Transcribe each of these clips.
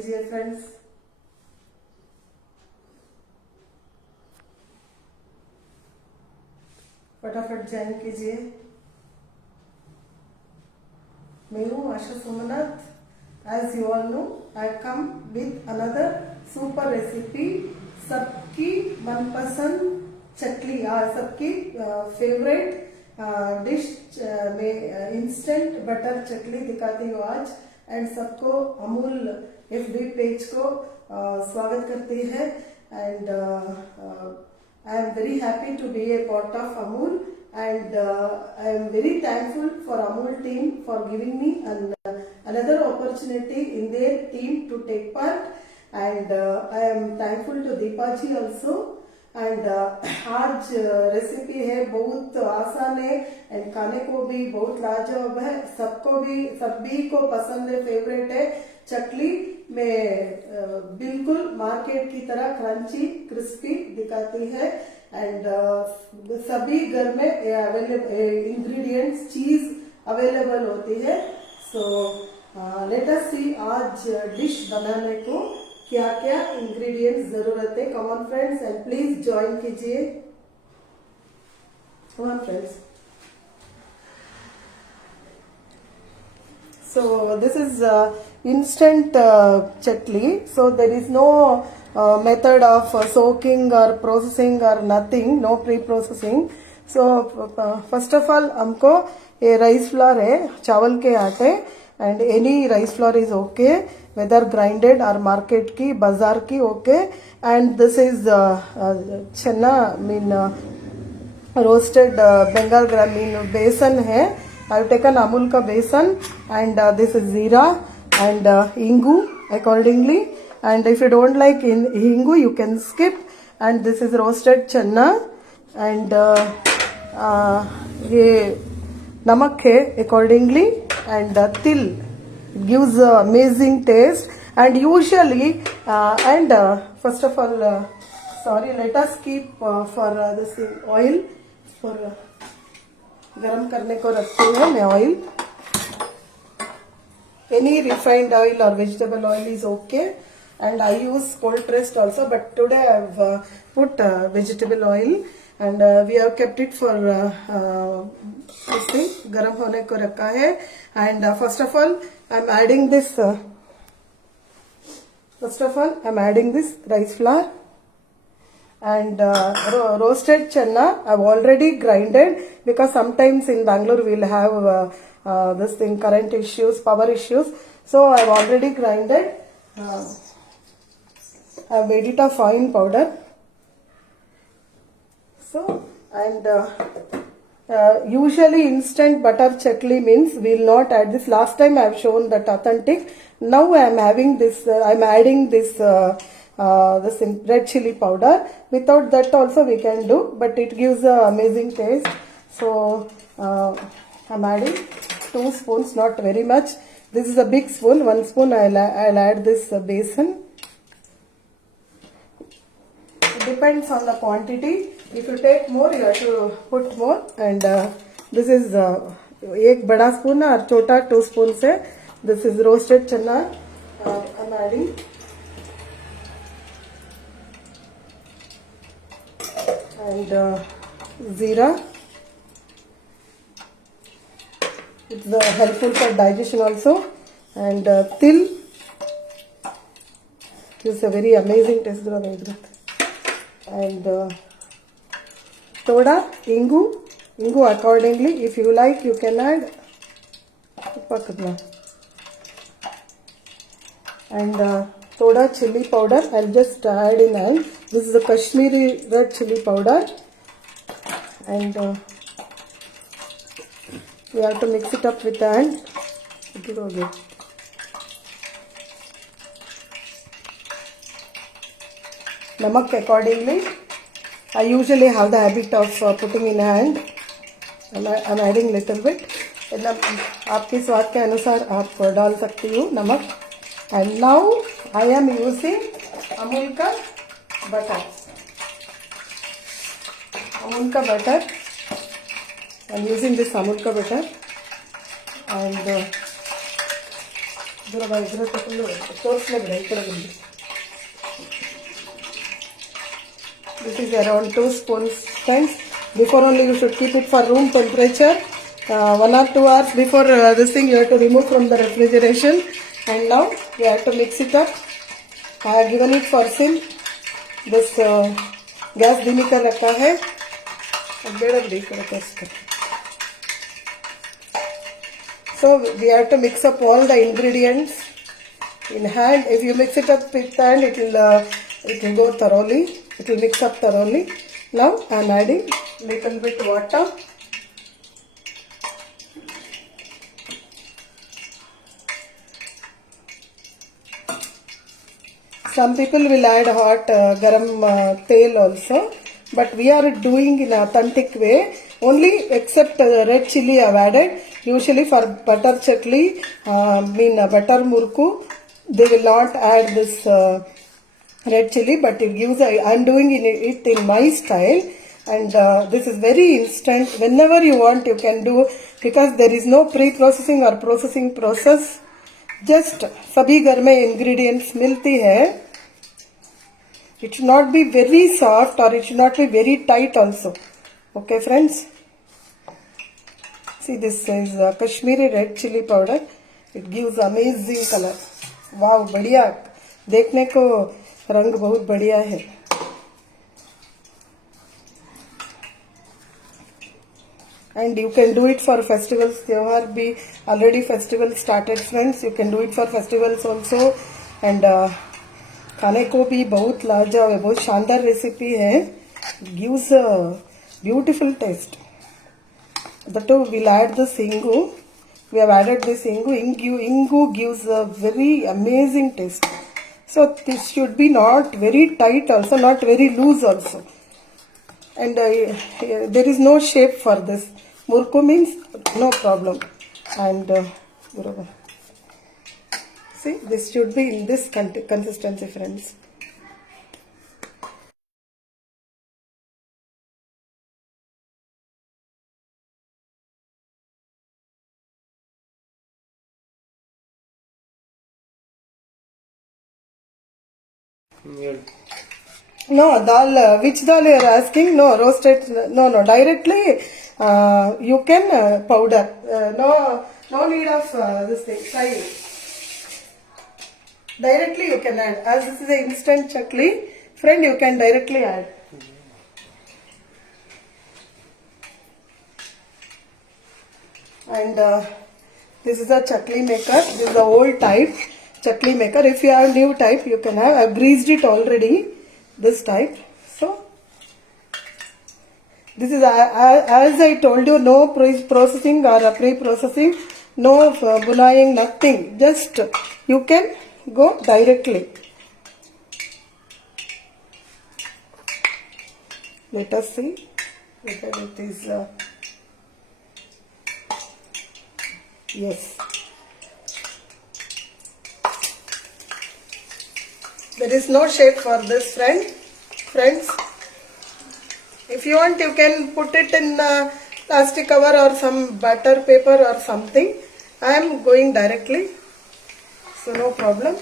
कीजिए फ्रेंड्स। फटाफट ज्वाइन कीजिए। मैं हूँ Asha Somnath. As you all know, I come with another super recipe. सबकी मनपसंद चकली, सबकी फेवरेट डिश में इंस्टेंट बटर चकली दिखाती हूँ आज। एंड सबको अमूल एफबी पेज को स्वागत करती है। And I am very happy to be a part of Amul, and I am very thankful for Amul team for giving me another opportunity in their team to take part. And I am thankful to Deepa ji also. And आज recipe है बहुत आसान है and खाने को भी बहुत लाजवाब है। सबको भी सभी को पसंद है, फेवरेट है। चकली में बिल्कुल मार्केट की तरह क्रंची क्रिस्पी दिखाती है। एंड सभी घर में अवेलेबल इंग्रेडिएंट्स चीज अवेलेबल होती है। सो लेट अस सी आज डिश बनाने को क्या क्या इंग्रेडिएंट्स जरूरत है। Come on friends and please join कीजिए। Come on friends. So this is instant chutney. So there is no method of soaking or processing or nothing, no pre-processing. So first of all हमको ये rice flour है, चावल के आटे, and any rice flour is okay, whether grinded or market की, बाजार की okay. And this is चना mean roasted Bengal gram mean बेसन है। I have taken Amul ka besan, and this is Zira and Ingu accordingly. And if you don't like Ingu, you can skip. And this is roasted channa, and ये नमक है accordingly, and til gives amazing taste. And usually first of all, sorry, let us keep for this oil for गरम करने को रखती हूँ मैं oil. Any refined oil और vegetable oil is okay, and I use cold pressed also, but today I have put vegetable oil and we have kept it for गरम होने को रखा है। And first of all I am adding this rice flour and roasted channa. I've already grinded because sometimes in Bangalore we'll have this thing, current issues, power issues. So I've already grinded. I've made it a fine powder. So and usually instant butter chakli means we'll not add this. Last time I've shown that authentic. Now I'm having this. I'm adding this. This red chili powder. Without that also we can do, but it gives a amazing taste. So I'm adding 2 spoons, not very much. This is a big spoon. 1 spoon I'll add this besan. It depends on the quantity. If you take more, you have to put more. And this is एक बड़ा spoon और छोटा 2 spoons है. This is roasted chana. I'm adding. And Zira. It's helpful for digestion also. And til gives a very amazing taste. And toda ingu accordingly. If you like, you can add. And toda chili powder, I'll just add in hand. This is a Kashmiri red chili powder, and we have to mix it up with hand. Namak accordingly. I usually have the habit of putting in hand. I'm adding little bit. आपके स्वाद के अनुसार आप डाल सकती हो नमक। And now I am using Amul ka butter. Amul ka butter. I'm using this Amul ka butter, and ದೂರ ಇದ್ರ ತಗೊಂಡು ತೋರಿಸ್ಲೇ ಬಿಡ ಈ ಕಡೆ ಬಂದು. This is around 2 spoons, friends. Before only you should keep it for room temperature. 1 or 2 hours before this thing you have to remove from the refrigeration. And now you have to mix it up. I have given it for sim. This gas धीमी कर रखा है. अब बेड़ा भी करो test कर. So we have to mix up all the ingredients in hand. If you mix it up with hand, it will go thoroughly. It will mix up thoroughly. Now I am adding little bit water. Some people will add hot garam tel also, but we are doing in authentic way. Only except red chili I have added. Usually for butter chutney, butter murku, they will not add this red chili, but it gives. I am doing it in my style, and this is very instant. Whenever you want, you can do, because there is no pre-processing or processing process. Just सभी घर में ingredients मिलती है. It should not be very soft or it should not be very tight also. Okay, friends. See, this is Kashmiri red chili powder. It gives amazing color. Wow, बढ़िया. देखने को रंग बहुत बढ़िया है. And you can do it for festivals. त्योहार भी already festival started, friends. You can do it for festivals also. And खाने को भी बहुत लाजवाब है. बहुत शानदार रेसिपी है. Gives a beautiful taste. The two will add the ingu. We have added this ingu. Ingu gives a very amazing taste. So this should be not very tight also, not very loose also. And there is no shape for this. Murku means no problem. And see, this should be in this consistency, friends. No, dal, which dal you are asking? No, roasted, no, directly you can powder. No need of this thing, try it. Directly you can add. As this is an instant chutney, friend, you can directly add. And this is a chutney maker. This is the old type chutney maker. If you have new type, you can have. I have greased it already. This type. So this is as I told you, no processing or pre-processing, no bunaying, nothing. Just you can go directly. Let us see whether it is. Yes. There is no shape for this, friends. If you want, you can put it in a plastic cover or some butter paper or something. I am going directly, so no problem.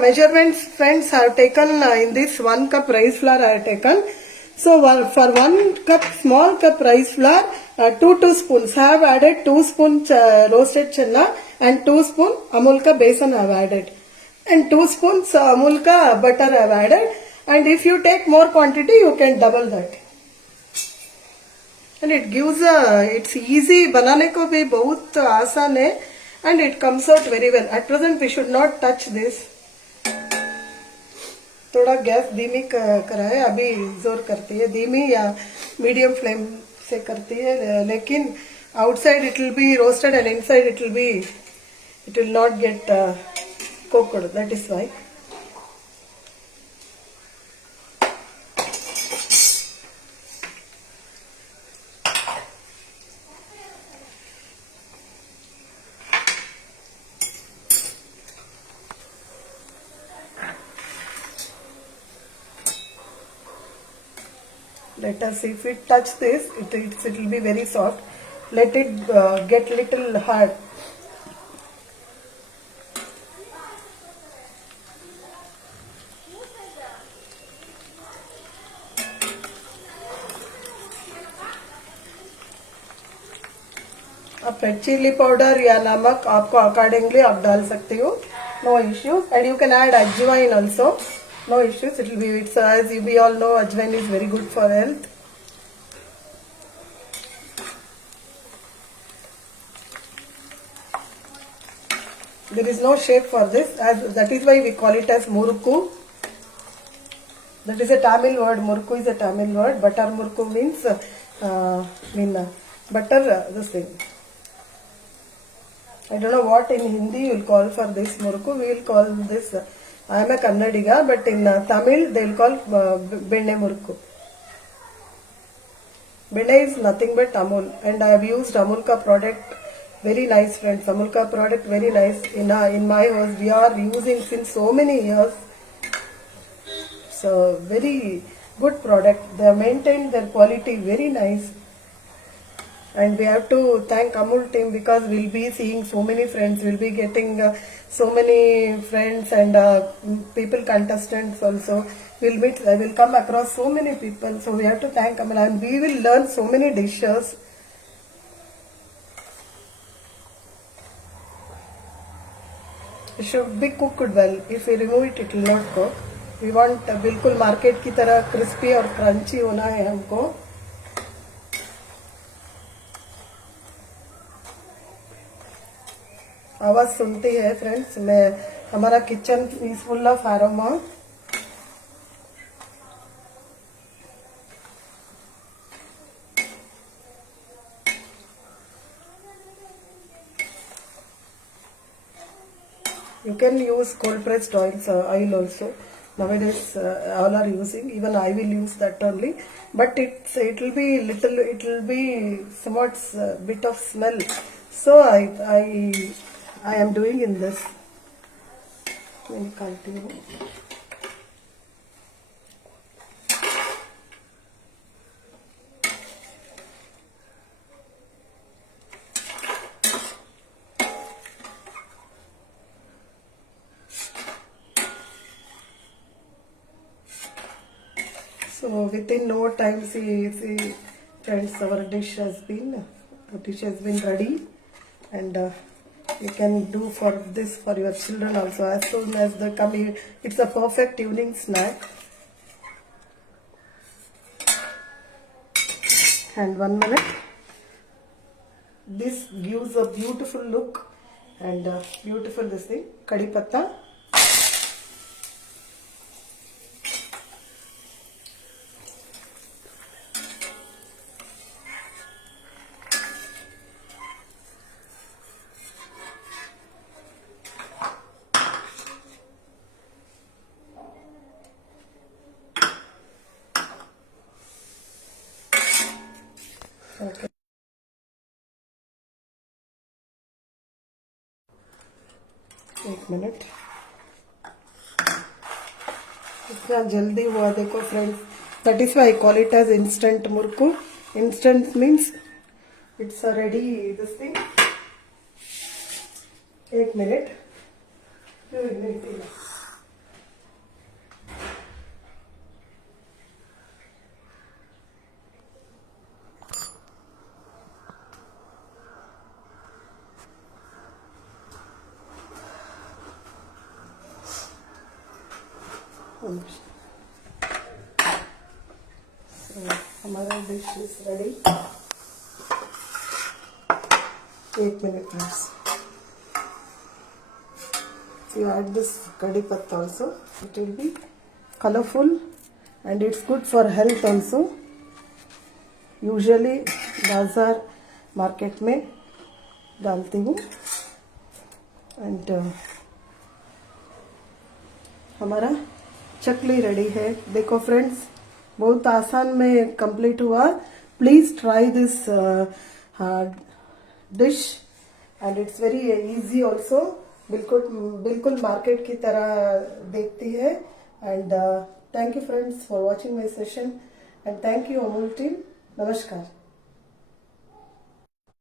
Measurements, friends, I have taken in this 1 cup rice flour I have taken. So for 1 cup, small cup rice flour, 2 spoons. I have added 2 spoons roasted chana and 2 spoons Amul ka besan I have added. And 2 spoons Amul ka butter I have added. And if you take more quantity, you can double that. And it gives it's easy, banane ko bhi bahut aasan hai. And it comes out very well. At present, we should not touch this. थोड़ा gas धीमी करा है, अभी जोर करती है, धीमी या मीडियम फ्लेम से करती है, लेकिन outside it will be roasted and inside it will be it will not get cooked, that is why. Let us see if we touch this, it will be very soft. Let it get little hard. अब red chilli powder या नमक आपको accordingly आप डाल सकते हो, no issues. And you can add ajwain also, no issues. It will be, it's as we all know, ajwain is very good for health. There is no shape for this, as that is why we call it as murukku. That is a Tamil word. Murukku is a Tamil word. Butter murukku means butter this thing. I don't know what in Hindi you will call for this murukku. We will call this. I am a Kannadiga, but in Tamil they will call benne murukku. Benne is nothing but Amul, and I have used Amulka product. Very nice, friends. Amulka product very nice. In my house we are using since so many years. So very good product. They have maintained their quality very nice. And we have to thank Amul team, because we'll be seeing so many friends, we'll be getting so many friends and people, contestants also. We'll meet, I will come across so many people, so we have to thank Amul, and we will learn so many dishes. It should be cooked well. If we remove it, it will not cook. We want बिल्कुल market की तरह crispy और crunchy होना है हमको. आवाज सुनती है फ्रेंड्स, मैं हमारा kitchen is full of aroma. You can use cold pressed oil also. Nowadays all are using, even I will use that only, but it will be little, it will be somewhat bit of smell, so I am doing in this. Let me continue. So within no time, see friends, our dish has been ready, and you can do for this for your children also. As soon as they come, it's a perfect evening snack. And 1 minute, this gives a beautiful look and beautiful this thing, kadi patta. Okay. एक minute, इतना जल्दी हुआ देखो friends. That is why I call it as instant murukku. Instant means it's already this thing. एक minute. हमारा dish is ready. 1 minute please. You add this kadi patta also. It will be colorful and it's good for health also. Usually बाजार market में डालती हूँ. And हमारा चकली ready है। देखो friends, बहुत आसान में कंप्लीट हुआ। Please try this dish and it's very easy also. बिल्कुल बिल्कुल मार्केट की तरह देखती है। And thank you friends for watching my session and thank you Amul team. नमस्कार।